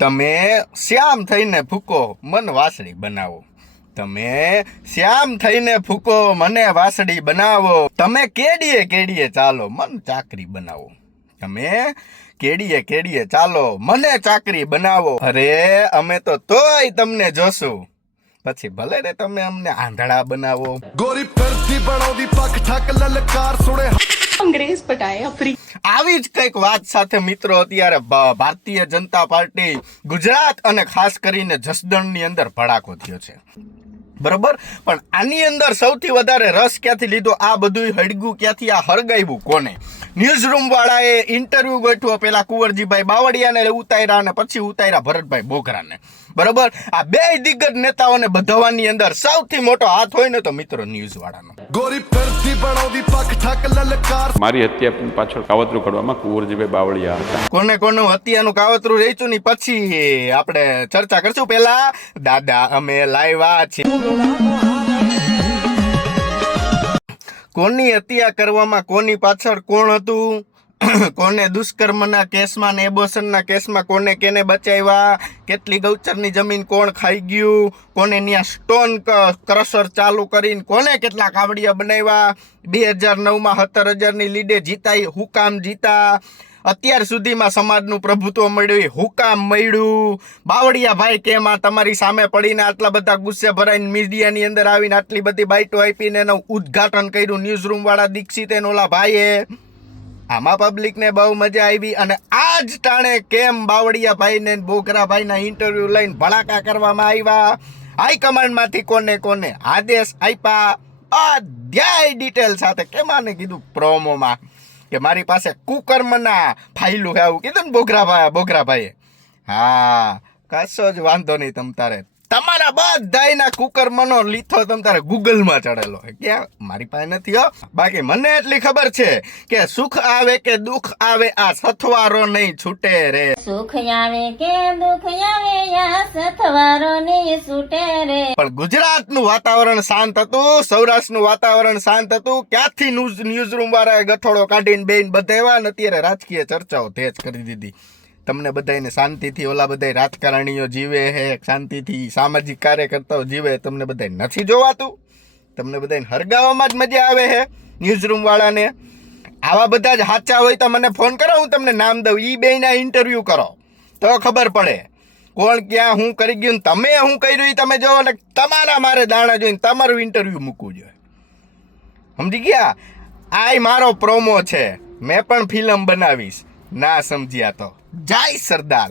તમે શ્યામ થઈને ફૂકો મન વાસળી બનાવો. તમે શ્યામ થઈને ફૂકો મને વાસળી બનાવો. તમે કેડીએ કેડીએ ચાલો મન ચાકરી બનાવો. તમે કેડીએ કેડીએ ચાલો મને ચાકરી બનાવો. અરે અમે તો તોય તમને જોશું, પછી ભલે ને તમે અમને આંધળા બનાવો. ગોરી ફરતી બનાવતી પગ ઠક લલકાર સુણે અંગ્રેજ પટાય અફરી. આવી જ કંઈક વાત સાથે મિત્રો અત્યારે ભારતીય જનતા પાર્ટી ગુજરાત અને ખાસ કરીને જસદણની અંદર ભડાકો થયો છે, બરોબર. પણ આની અંદર સૌથી વધારે રસ ક્યાંથી લીધો, આ બધું હડગું ક્યાંથી, આ હરગાવ્યું કોને? ન્યૂઝ રૂમ વાળાએ ઇન્ટરવ્યુ ગોઠવો, પેલા કુંવરજીભાઈ બાવળિયાને ઉતાર્યા અને પછી ઉતાર્યા ભરતભાઈ બોઘરાને, બરોબર. આ બે દિગ્ગજ નેતાઓને બધાવાની અંદર સૌથી મોટો હાથ હોય ને તો મિત્રો ન્યૂઝ વાળાનો. ગોરી ફરતી બનાવતી પગ ઠક લલકાર. મારી હત્યા પાછળ કાવતરું ઘડવામાં કુંવરજીભાઈ બાવળિયા હતા. કોને કોનું હત્યાનું કાવતરું રહીશું ને પછી આપણે ચર્ચા કરશું. પેલા દાદા અમે લાવ્યા છીએ. કોની હત્યા કરવામાં કોની પાછળ કોણ હતું, કોને દુષ્કર્મના કેસમાં ને એબોશનના કેસમાં કોને કેને બચાવ્યા, કેટલી ગૌચરની જમીન કોણ ખાઈ ગયું, કોને ત્યાં સ્ટોન ક્રશર ચાલુ કરીને કોને કેટલા કાવડિયા બનાવ્યા, 2009માં 17,000ની લીડે જીતાઈ, હું કામ જીતા, અત્યાર સુધીમાં સમાજનું પ્રભુત્વ મળ્યું, હું કામ મળ્યું, બાવળિયા ભાઈ કેમ આ તમારી સામે પડીને આટલા બધા ગુસ્સે ભરાઈને મીડિયાની અંદર આવીને આટલી બધી બાઇટો આપીને એનું ઉદ્ઘાટન કર્યું ન્યૂઝરૂમ વાળા દીક્ષિતે ઓલા ભાઈએ. આમાં પબ્લિકને બહુ મજા આવી. અને આ જ ટાણે કેમ બાવળિયા ભાઈને બોઘરા ભાઈના ઇન્ટરવ્યુ લઈને ભડાકા કરવામાં આવ્યા, હાઈકમાન્ડમાંથી કોને કોને આદેશ આપ્યા, અધ્યાય ડિટેલ સાથે. કેમ આને કીધું પ્રોમોમાં કે મારી પાસે કુકર્મના ફાઇલું છે આવું કીધું ને બોઘરા ભાઈએ. હા, કશો જ વાંધો નહીં. તમ તારે તમારા બધાયના કુકર્મનો લીથો તમ તારે ગૂગલમાં ચડેલો છે. ક્યાં? મારી પાસે નથી હો. બાકી મને એટલી ખબર છે કે સુખ આવે કે દુઃખ આવે આ સથવારો નહીં છૂટે રે. સુખ આવે કે દુઃખ આવે આ સથવારો નહીં છૂટે રે. પણ ગુજરાતનું વાતાવરણ શાંત હતું, સૌરાષ્ટ્રનું વાતાવરણ શાંત હતું. ક્યાંથી ન્યૂઝ રૂમ વાળાએ ગઠોડો કાઢીને બેન બધાવ્યા ને અત્યારે રાજકીય ચર્ચાઓ તેજ કરી દીધી. તમને બધાને શાંતિથી ઓલા બધા રાજકારણીઓ જીવે હે, શાંતિથી સામાજિક કાર્યકર્તાઓ જીવે, તમને બધા નથી જોવાતું. તમને બધાને હરગાવામાં જ મજા આવે હે ન્યૂઝ રૂમ વાળાને. આવા બધા જ સાચા હોય તો મને ફોન કરો, હું તમને નામ દઉં. ઈ બેયના ઇન્ટરવ્યુ કરો તો ખબર પડે કોણ ક્યાં હું કરી ગયું. તમે હું કર્યું તમે જોવો ને તમારા મારે દાણા જોઈને તમારું ઇન્ટરવ્યુ મૂકવું જોઈએ. સમજી ગયા? આ મારો પ્રોમો છે. મેં પણ ફિલ્મ બનાવીશ. ના સમજ્યા તો જય સરદાર.